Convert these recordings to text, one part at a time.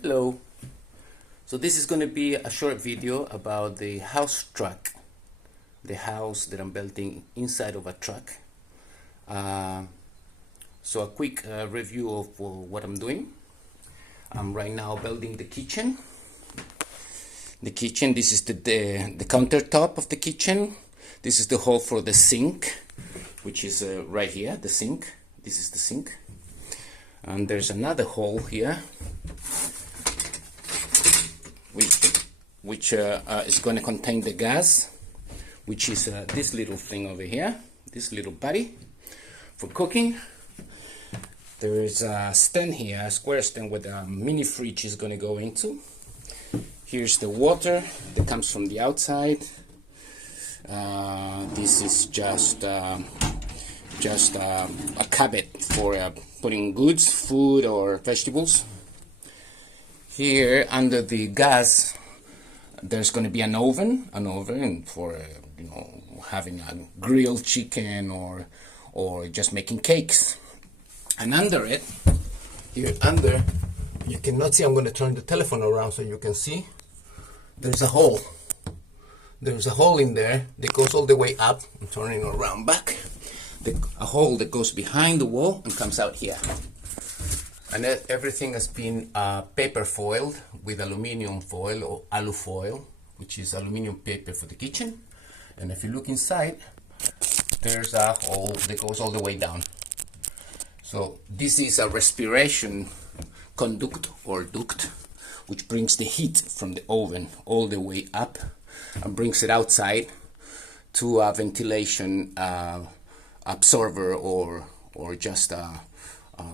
Hello. So this is going to be a short video about the house truck, the house that I'm building inside of a truck. So a quick review of what I'm doing. I'm right now building the kitchen. This is the countertop of the kitchen. This is the hole for the sink, which is right here, the sink. This is the sink. And there's another hole here, which is going to contain the gas, which is this little thing over here, this little body for cooking. There is a stand here, a square stand with a mini fridge is going to go into. Here's the water that comes from the outside. This is just a cabinet for putting goods, food or vegetables. Here under the gas there's going to be an oven for having a grilled chicken or just making cakes. And under it, here under, you cannot see, I'm going to turn the telephone around so you can see, there's a hole. There's a hole in there that goes all the way up. I'm turning around back. A hole that goes behind the wall and comes out here. And everything has been paper foiled with aluminum foil or alu foil, which is aluminum paper for the kitchen. And if you look inside, there's a hole that goes all the way down. So this is a respiration conduct or duct, which brings the heat from the oven all the way up and brings it outside to a ventilation absorber or just a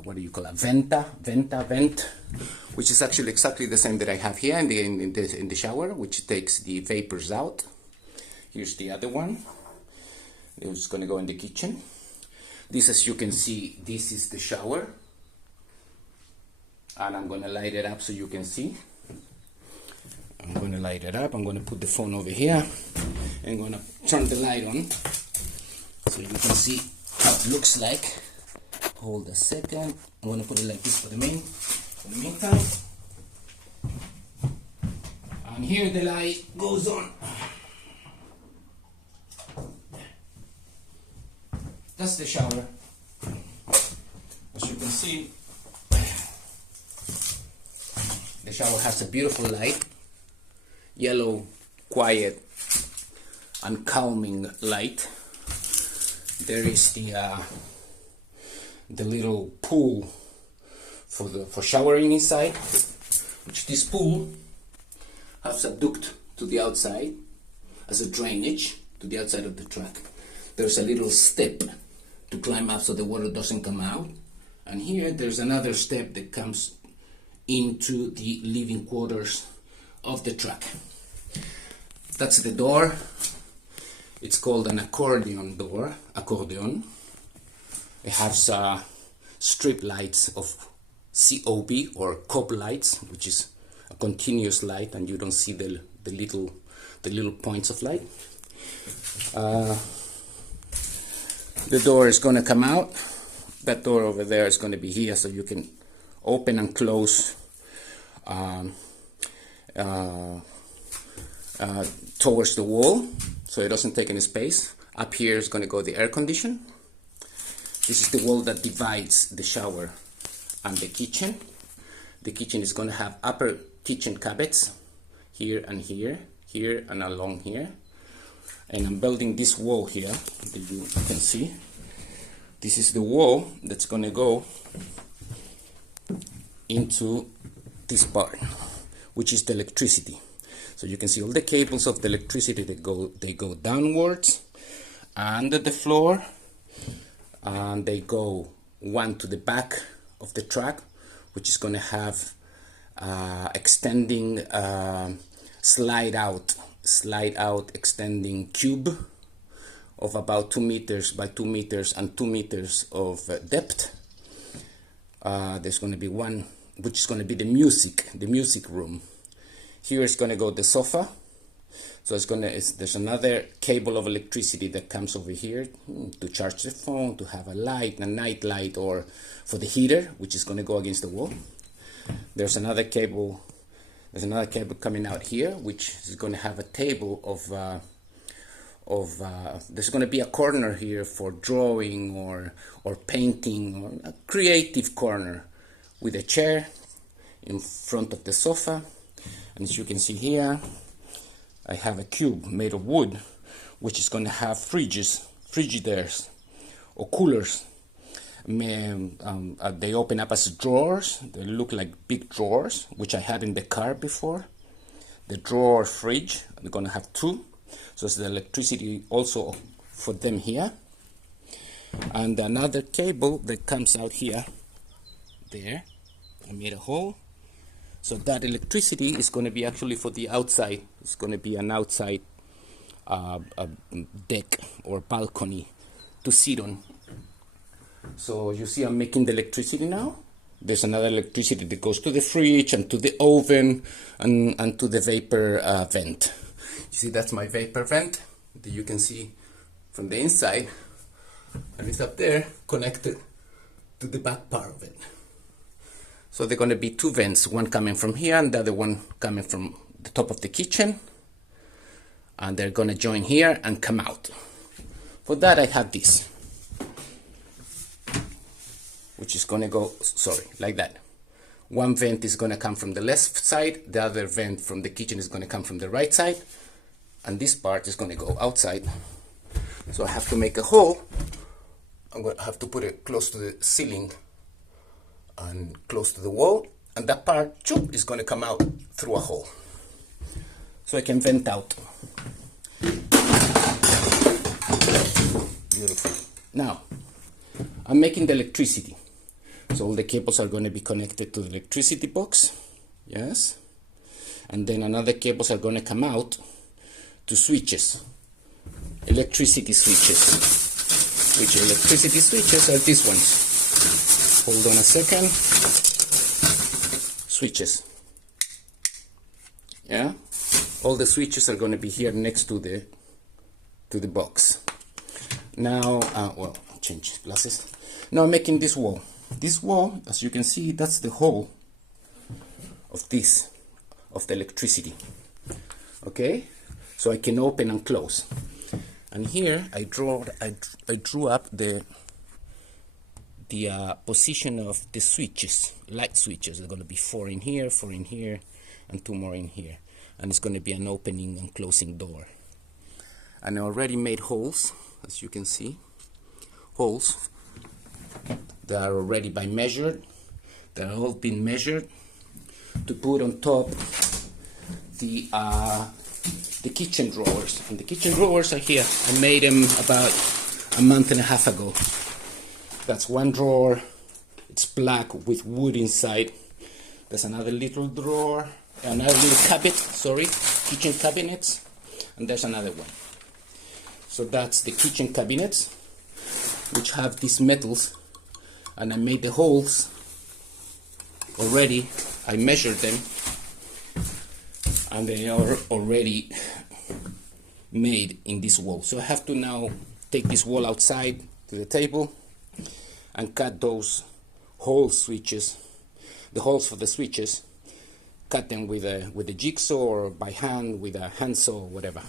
what do you call it? Vent, which is actually exactly the same that I have here in the shower, which takes the vapors out. Here's the other one. It's going to go in the kitchen. This, as you can see, this is the shower, and I'm going to light it up so you can see. I'm going to light it up. I'm going to put the phone over here. I'm going to turn the light on so you can see how it looks like. Hold a second. I'm going to put it like this for the meantime. And here the light goes on. That's the shower. As you can see, the shower has a beautiful light, yellow, quiet, and calming light. There is the little pool for showering inside, which this pool has a duct to the outside as a drainage to the outside of the truck. There's a little step to climb up so the water doesn't come out, and here there's another step that comes into the living quarters of the truck. That's the door. It's called an accordion door. It has strip lights of COB or COB lights, which is a continuous light, and you don't see the little points of light. The door is going to come out. That door over there is going to be here, so you can open and close towards the wall, so it doesn't take any space. Up here is going to go the air condition. This is the wall that divides the shower and the kitchen. The kitchen is going to have upper kitchen cabinets here and here, here and along here. And I'm building this wall here that you can see. This is the wall that's going to go into this part, which is the electricity. So you can see all the cables of the electricity that go downwards under the floor, and they go one to the back of the truck, which is going to have extending slide out extending cube of about 2 meters by 2 meters and 2 meters of depth. There's going to be one which is going to be the music room. Here is going to go the sofa. So there's another cable of electricity that comes over here to charge the phone, to have a light, a night light, or for the heater, which is going to go against the wall. There's another cable. There's another cable coming out here, which is going to have a table of there's going to be a corner here for drawing or painting, or a creative corner with a chair in front of the sofa. And as you can see here, I have a cube made of wood, which is going to have frigidaires or coolers. They open up as drawers. They look like big drawers, which I had in the car before. The drawer fridge, I'm going to have two. So it's the electricity also for them here. And another cable that comes out here. There, I made a hole. So that electricity is going to be actually for the outside. It's going to be an outside deck or balcony to sit on. So you see I'm making the electricity now. There's another electricity that goes to the fridge and to the oven and to the vapor vent. You see, that's my vapor vent that you can see from the inside, and it's up there connected to the back part of it. So they're going to be two vents, one coming from here and the other one coming from the top of the kitchen, and they're going to join here and come out. For that I have this, which is going to go, like that. One vent is going to come from the left side, the other vent from the kitchen is going to come from the right side, and this part is going to go outside. So I have to make a hole. I'm going to have to put it close to the ceiling and close to the wall, and that part is going to come out through a hole, so I can vent out. Beautiful. Now, I'm making the electricity. So all the cables are going to be connected to the electricity box. Yes. And then another cables are going to come out to switches. Electricity switches. Which electricity switches are these ones. Hold on a second. Switches. Yeah. All the switches are going to be here next to the box. Now, well, I'll change glasses. Now I'm making this wall. This wall, as you can see, that's the hole of the electricity. Okay, so I can open and close. And here I drew up the position of the switches, light switches. There are going to be 4 in here, 4 in here, and 2 more in here. And it's going to be an opening and closing door. And I already made holes, as you can see, holes that are already by measured. They're all been measured to put on top the kitchen drawers. And the kitchen drawers are here. I made them about a month and a half ago. That's one drawer. It's black with wood inside. There's another little drawer, another little cabinet, kitchen cabinets, and there's another one. So that's the kitchen cabinets, which have these metals, and I made the holes already. I measured them, and they are already made in this wall. So I have to now take this wall outside to the table and cut those hole switches, the holes for the switches, cut them with a jigsaw or by hand with a handsaw or whatever.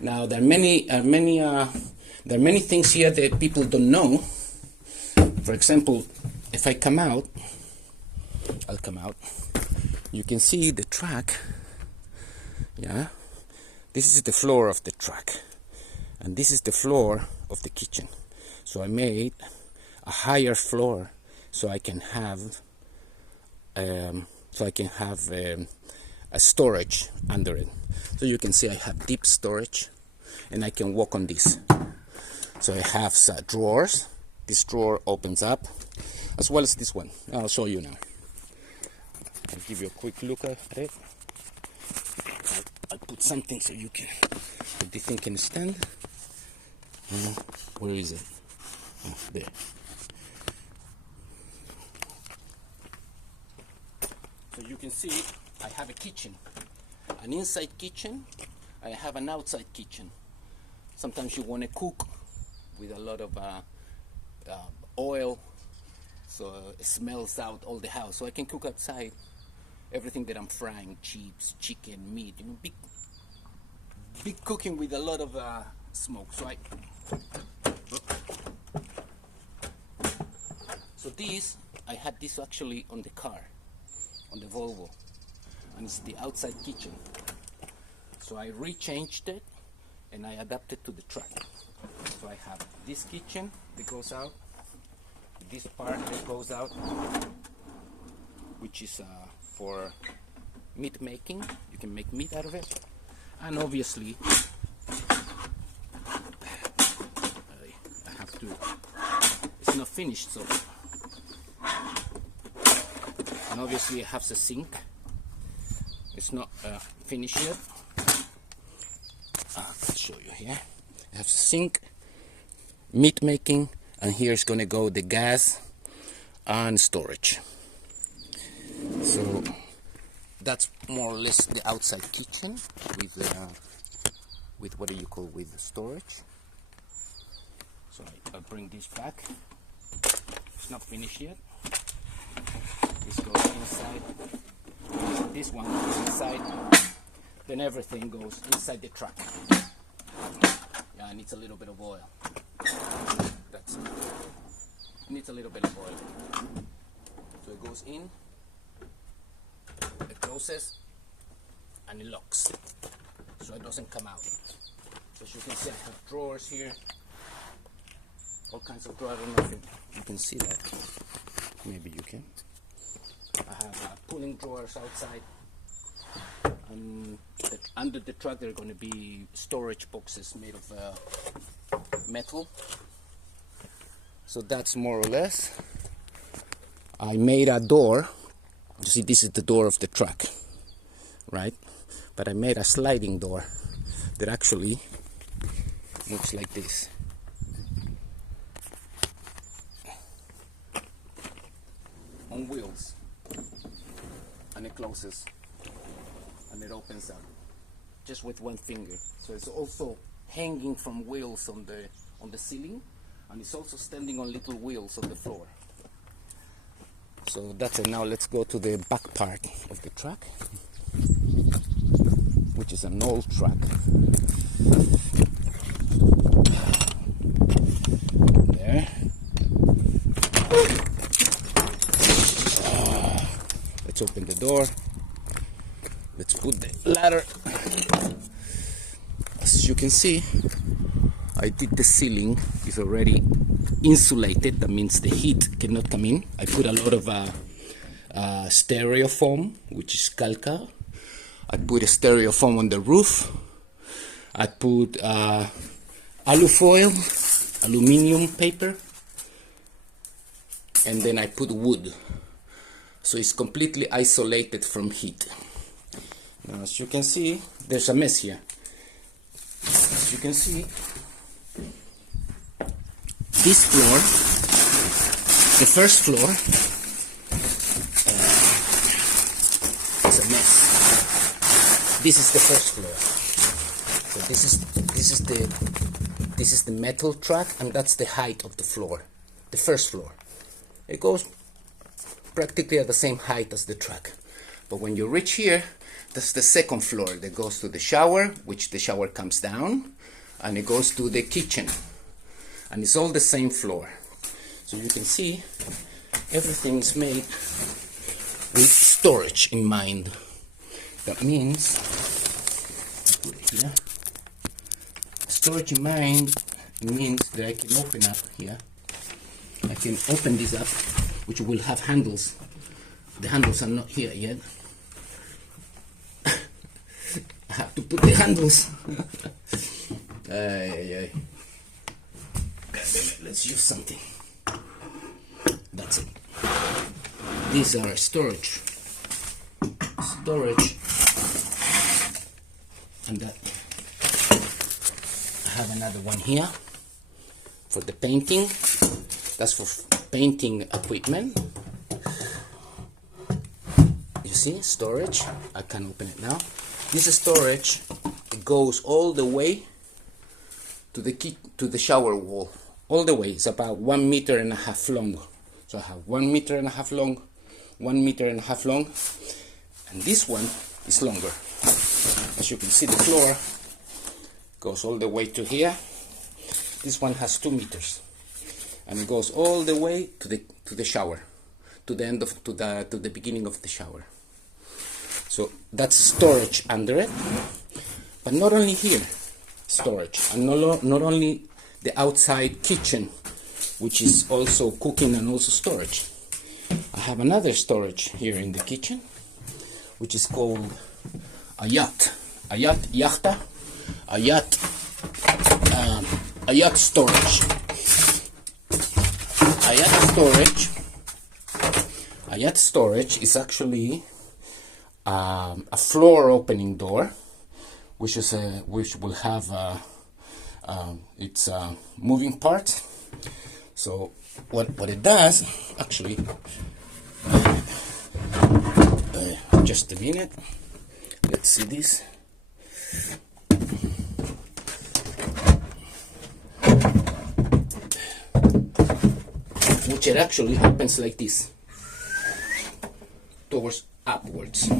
Now there are many things here that people don't know. For example, if I come out, I'll come out. You can see the track. Yeah, this is the floor of the track, and this is the floor of the kitchen. So I made a higher floor so I can have a storage under it. So you can see I have deep storage, and I can walk on this. So I have drawers. This drawer opens up, as well as this one. I'll show you now. I'll give you a quick look at it. I'll put something so you can, this thing can stand. Where is it? Oh, there. So you can see I have a kitchen, an inside kitchen. I have an outside kitchen. Sometimes you want to cook with a lot of oil, so it smells out all the house. So I can cook outside everything that I'm frying: chips, chicken, meat. You know, big cooking with a lot of smoke. So this, I had this actually on the car, on the Volvo, and it's the outside kitchen. So I rechanged it and I adapted to the truck. So I have this kitchen that goes out, this part that goes out, which is for meat making. You can make meat out of it, and obviously I have to, it's not finished, so, and obviously I have the sink. It's not finished yet. I'll show you here. I have the sink, meat making, and here's gonna go the gas and storage. So that's more or less the outside kitchen with what do you call, with the storage. So I bring this back. It's not finished yet. This goes inside. This one goes inside. Then everything goes inside the truck. Yeah, it needs a little bit of oil. That's it. It needs a little bit of oil. So it goes in, it closes, and it locks, so it doesn't come out. So as you can see, I have drawers here, all kinds of drawers. I don't know if you can see that. Maybe you can. I have pulling drawers outside. And under the truck there are going to be storage boxes made of metal. So that's more or less. I made a door. You see, this is the door of the truck, right? But I made a sliding door that actually looks like this. On wheels. And it closes. And it opens up just with one finger. So it's also hanging from wheels on the ceiling, and it's also standing on little wheels on the floor. So that's it. Now let's go to the back part of the truck, which is an old truck. There. Let's open the door. Let's put the ladder. As you can see, I did the ceiling is already insulated. That means the heat cannot come in. I put a lot of styrofoam, which is calca. I put a styrofoam on the roof. I put alufoil, aluminium paper, and then I put wood. So it's completely isolated from heat. Now, as you can see, there's a mess here. As you can see, this floor, the first floor, is a mess. This is the first floor. So this is the metal track, and that's the height of the floor, the first floor. It goes practically at the same height as the truck. But when you reach here, that's the second floor that goes to the shower, which the shower comes down, and it goes to the kitchen. And it's all the same floor. So you can see everything's made with storage in mind. That means, put it here. Storage in mind means that I can open up here. I can open this up, which will have handles. The handles are not here yet. I have to put the handles. Let's use something. That's it. These are storage. And that. I have another one here for the painting. That's for painting equipment. You see, storage. I can open it now. This storage, it goes all the way to the shower wall. All the way. It's about 1.5 meters long. So I have 1.5 meters long, 1.5 meters long, and this one is longer. As you can see, the floor goes all the way to here. This one has 2 meters, and it goes all the way to the shower, to the beginning of the shower. So that's storage under it, but not only here, storage, and not only the outside kitchen, which is also cooking and also storage. I have another storage here in the kitchen, which is called a yacht storage. A yacht storage is actually a floor opening door, which will have its moving parts. So what it does actually, just a minute, let's see this. Which it actually happens like this, doors upwards.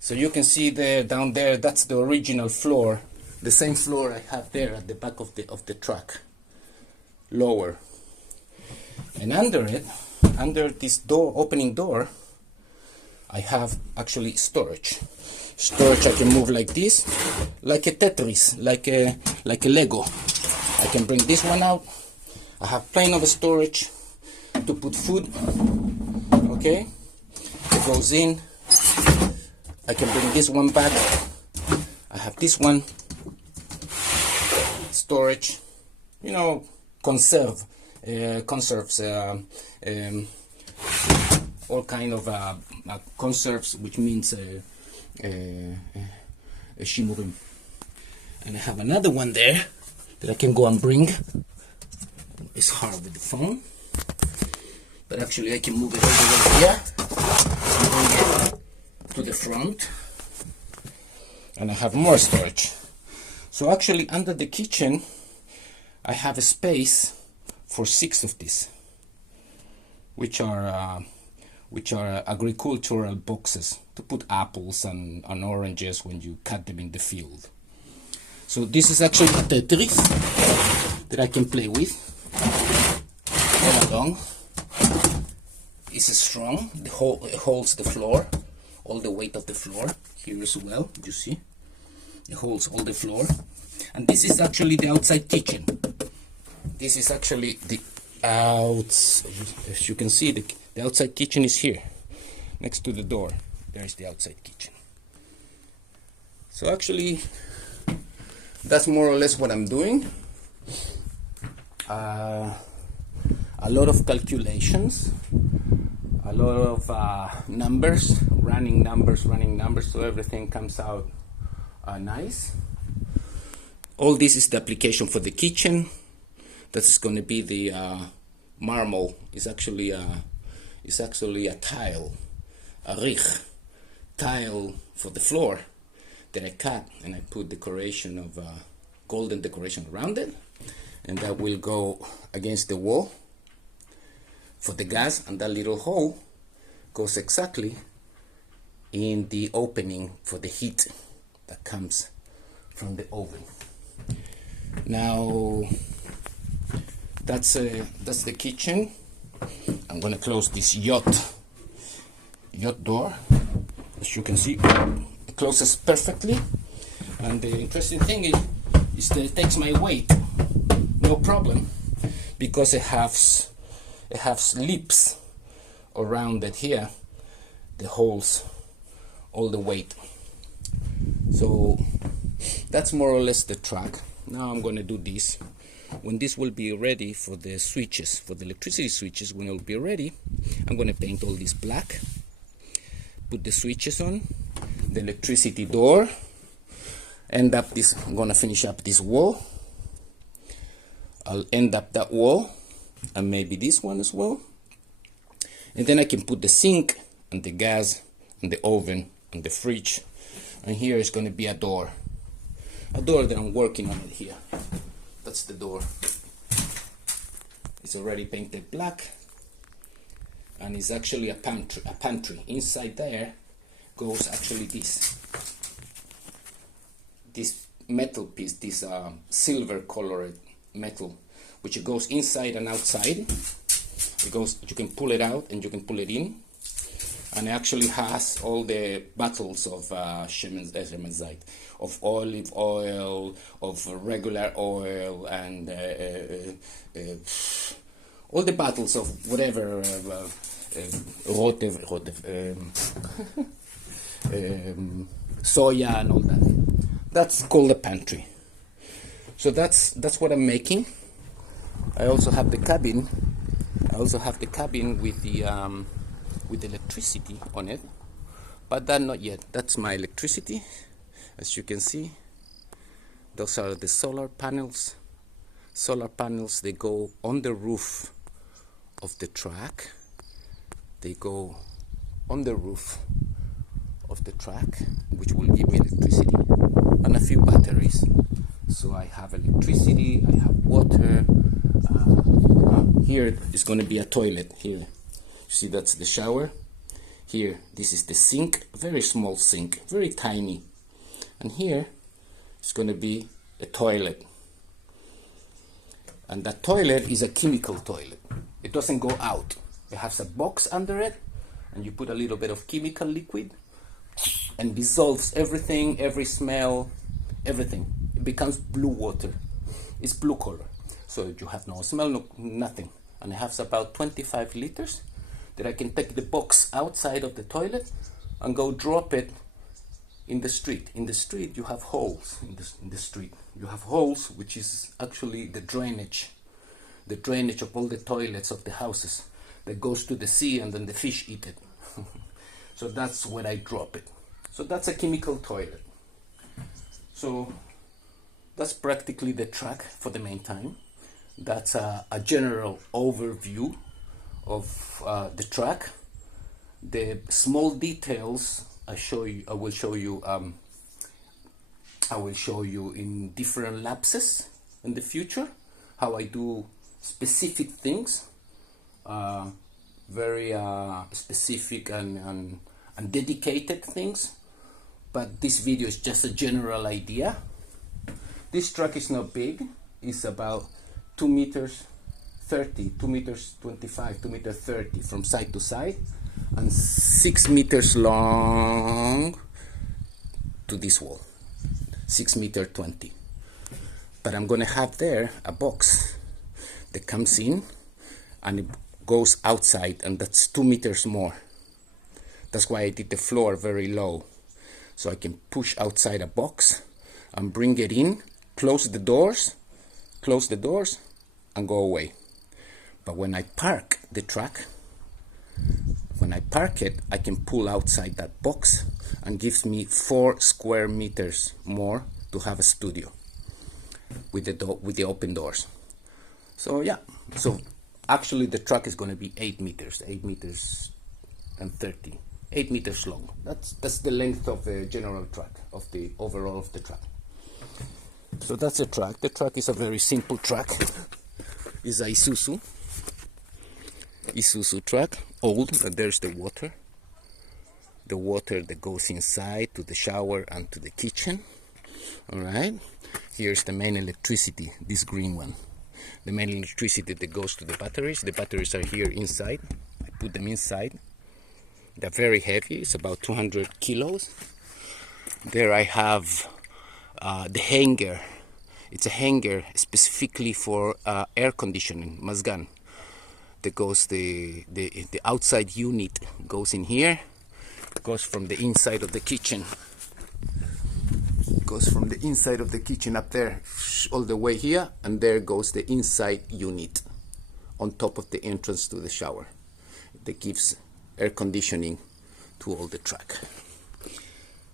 So you can see there, down there, that's the original floor, the same floor I have there at the back of the truck, lower. And under it, under this door, opening door, I have actually storage. Storage I can move like this, like a Tetris, like a Lego. I can bring this one out. I have plenty of storage to put food. Okay, it goes in. I can bring this one back. I have this one, storage, you know, conserves, all kind of conserves, which means shimurim. And I have another one there that I can go and bring. It's hard with the phone, but actually I can move it all the way here and bring it to the front, and I have more storage. So actually under the kitchen I have a space for 6 of these, which are agricultural boxes to put apples and oranges when you cut them in the field. So this is actually a Tetris that I can play with all along. It's strong, it holds the floor, all the weight of the floor here as well. You see, it holds all the floor. And this is actually the outside kitchen. This is actually the as you can see, the outside kitchen is here next to the door. There is the outside kitchen. So actually that's more or less what I'm doing. A lot of calculations, a lot of numbers, running numbers, so everything comes out nice. All this is the application for the kitchen. That's going to be the marble. It's actually a tile, a rich tile for the floor that I cut, and I put decoration of golden decoration around it, and that will go against the wall for the gas, and that little hole goes exactly in the opening for the heat that comes from the oven. Now that's the kitchen. I'm gonna close this yacht door. As you can see, it closes perfectly, and the interesting thing is that it takes my weight, no problem, because it has lips around it here that holds all the weight. So that's more or less the track. Now I'm going to do this. When this will be ready for the switches, for the electricity switches, when it will be ready, I'm going to paint all this black, put the switches on, the electricity door, I'm going to finish up this wall. I'll end up that wall, and maybe this one as well. And then I can put the sink and the gas and the oven and the fridge. And here is going to be a door that I'm working on it here. That's the door. It's already painted black. and it's actually a pantry. Inside there goes actually this metal piece, this silver colored metal, which goes inside and outside. It goes, you can pull it out and you can pull it in, and it actually has all the bottles of shemazite, of olive oil, of regular oil, and all the bottles of whatever soya and all that. That's called a pantry. So that's what I'm making. I also have the cabin. With the electricity on it, but that not yet. That's my electricity. As you can see, those are the solar panels. Solar panels, they go on the roof of the truck. They go on the roof of the truck, which will give me electricity, and a few batteries. So I have electricity, I have water. Here is going to be a toilet. Here, see, that's the shower. Here, this is the sink, very small sink, very tiny. And here is going to be a toilet. And that toilet is a chemical toilet. It doesn't go out. It has a box under it, and you put a little bit of chemical liquid and dissolves everything, every smell, everything. It becomes blue water. It's blue color. So you have no smell, no, nothing. And it has about 25 liters that I can take the box outside of the toilet and go drop it in the street. In the street, you have holes in the street. You have holes, which is actually the drainage of all the toilets of the houses that goes to the sea, and then the fish eat it. So that's where I drop it. So that's a chemical toilet. So that's practically the track for the meantime. That's a general overview of the track. The small details I will show you in different lapses in the future, how I do specific things, very specific and dedicated things. But this video is just a general idea. This truck is not big. It's about 2 meters 30, 2 meters 25, 2 meters 30 from side to side, and 6 meters long to this wall, 6 meters 20. But I'm gonna have there a box that comes in and it goes outside, and that's 2 meters more. That's why I did the floor very low, so I can push outside a box and bring it in, close the doors, and go away. But when I park the truck, I can pull outside that box, and gives me 4 square meters more to have a studio with the open doors. So yeah, so actually the truck is going to be 8 meters and 30, 8 meters long. That's the length of the general truck, of the overall of the truck. So that's the truck. The truck is a very simple truck. It's a Isuzu truck, old. There's the water that goes inside to the shower and to the kitchen. All right, here's the main electricity, this green one, the main electricity that goes to the batteries. The batteries are here inside. I put them inside. They're very heavy. It's about 200 kilos. There I have the hanger. It's a hanger specifically for air conditioning, Mazgan. That goes the outside unit goes in here. It goes from the inside of the kitchen. Goes from the inside of the kitchen up there all the way here, and there goes the inside unit on top of the entrance to the shower that gives air conditioning to all the truck.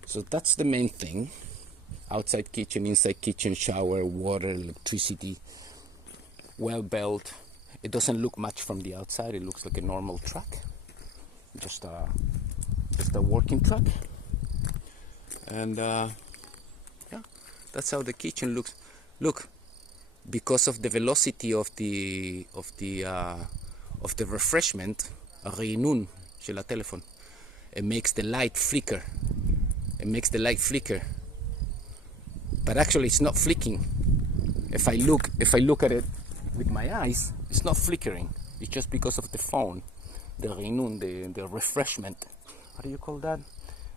So that's the main thing. Outside kitchen, inside kitchen, shower, water, electricity, well built. It doesn't look much from the outside. It looks like a normal truck, just a working truck. And yeah, that's how the kitchen looks. Look, because of the velocity of the refreshment, הרענון של הטלפון. It makes the light flicker. It makes the light flicker. But actually it's not flicking. If I look at it with my eyes, it's not flickering. It's just because of the phone. The רענון, the refreshment. How do you call that?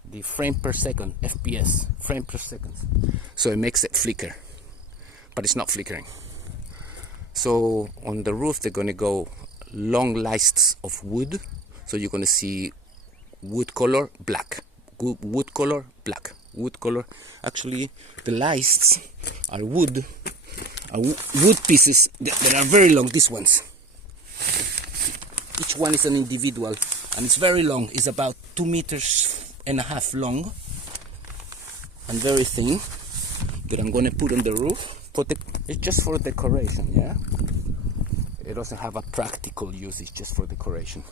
The frame per second, FPS, frame per second. So it makes it flicker, but it's not flickering. So on the roof, they're going to go long lights of wood. So you're going to see wood color, black, wood color, black, wood color. Actually, the lights are wood pieces that are very long, these ones. Each one is an individual, and it's very long. It's about 2.5 meters long and very thin, that I'm going to put on the roof. It's just for decoration, yeah? It doesn't have a practical use, it's just for decoration.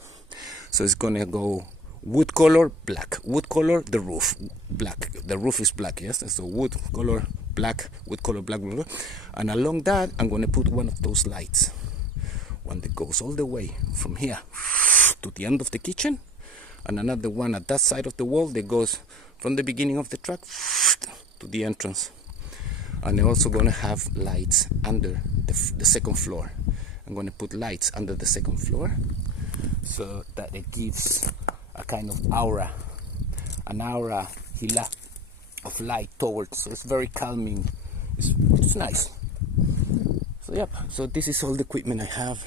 So it's going to go wood color, black. Wood color, the roof, black. The roof is black, yes? So wood color, black, wood color, black, blah, blah. And along that, I'm going to put one of those lights. One that goes all the way from here to the end of the kitchen, and another one at that side of the wall that goes from the beginning of the truck to the entrance. And I'm also going to have lights under the second floor. I'm going to put lights under the second floor so that it gives a kind of aura, an aura of light towards. So it's very calming. It's nice. So yep. So this is all the equipment I have.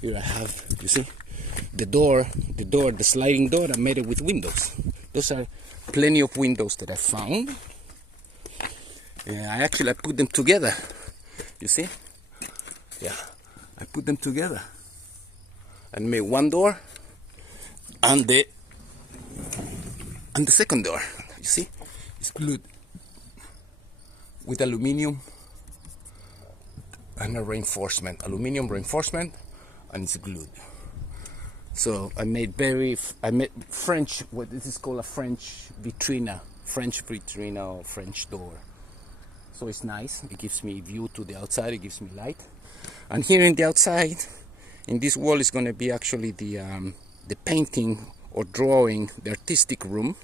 Here I have, you see, the door, the sliding door. I made it with windows. Those are plenty of windows that I found. I put them together. You see? Yeah, I put them together and made one door and the second door. You see? It's glued with aluminium and a reinforcement, aluminium reinforcement, and it's glued. So I made French, what this is called a French vitrina or French door. So it's nice. It gives me view to the outside. It gives me light. And here in the outside, in this wall is going to be actually the painting or drawing, the artistic room,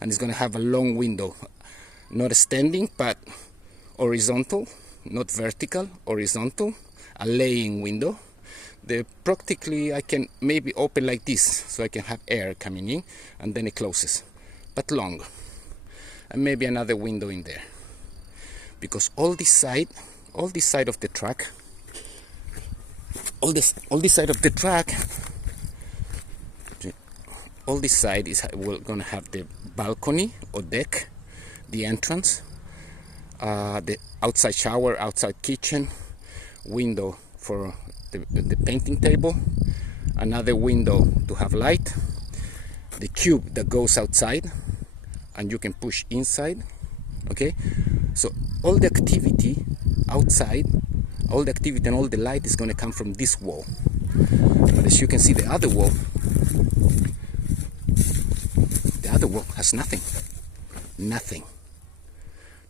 and it's going to have a long window, not standing but horizontal, not vertical, horizontal, a laying window. Practically I can maybe open like this, so I can have air coming in, and then it closes, but long, and maybe another window in there, because all this side of the truck, all this side of the truck, all this side is we're gonna have the balcony or deck, the entrance, the outside shower, outside kitchen, window for the painting table, another window to have light, the cube that goes outside and you can push inside. Okay, so all the activity outside, all the activity and all the light is going to come from this wall. But as you can see, the other wall has nothing.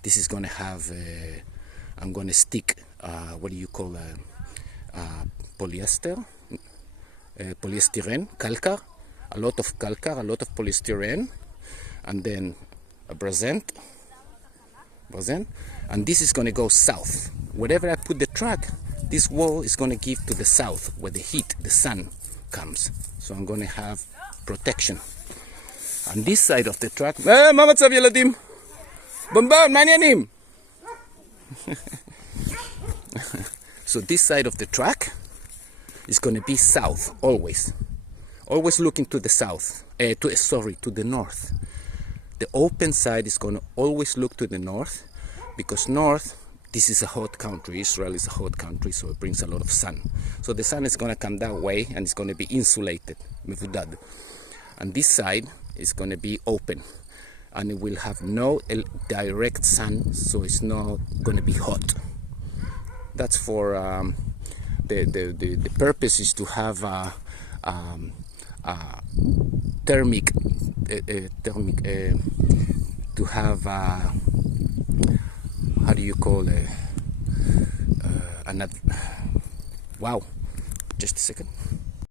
This is going to have I'm going to stick what do you call polyester, polystyrene, calcar, a lot of calcar, a lot of polystyrene, and then a bracent, and this is going to go south. Wherever I put the truck, this wall is going to give to the south, where the heat, the sun comes. So I'm going to have protection. On this side of the truck, Mama Tzav Yeladim, Bonbon, Manyanim. So this side of the truck is going to be south, always looking to the south, to the north. The open side is going to always look to the north, because north, this is a hot country. Israel is a hot country, so it brings a lot of sun. So the sun is going to come that way, and it's going to be insulated, mevudad. And this side is going to be open, and it will have no direct sun, so it's not going to be hot. That's for the purpose is to have thermic to have how do you call wow, just a second.